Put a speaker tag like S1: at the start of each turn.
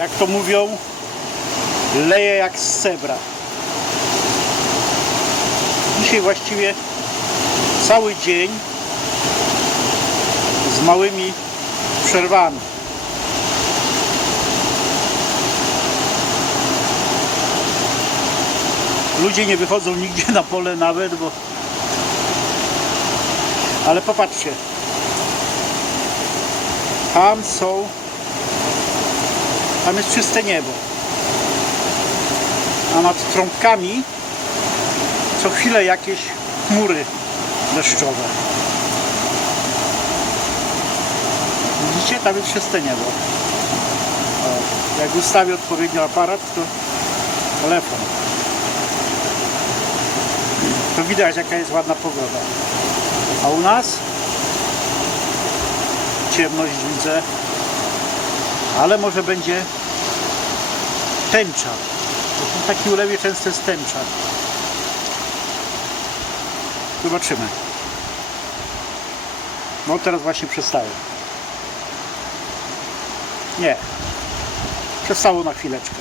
S1: jak to mówią, leje jak z cebra. Dzisiaj właściwie cały dzień z małymi przerwami. Ludzie nie wychodzą nigdzie na pole nawet, bo... Ale popatrzcie. Tam są... Tam jest czyste niebo. A nad trąbkami co chwilę jakieś chmury deszczowe. Widzicie? Tam jest czyste niebo. Jak ustawię odpowiednio aparat, to telefon. To widać jaka jest ładna pogoda. A u nas ciemność widzę, ale może będzie tęcza. Takim ulewie często jest tęcza. Zobaczymy. No teraz właśnie przestało. Nie. Przestało na chwileczkę.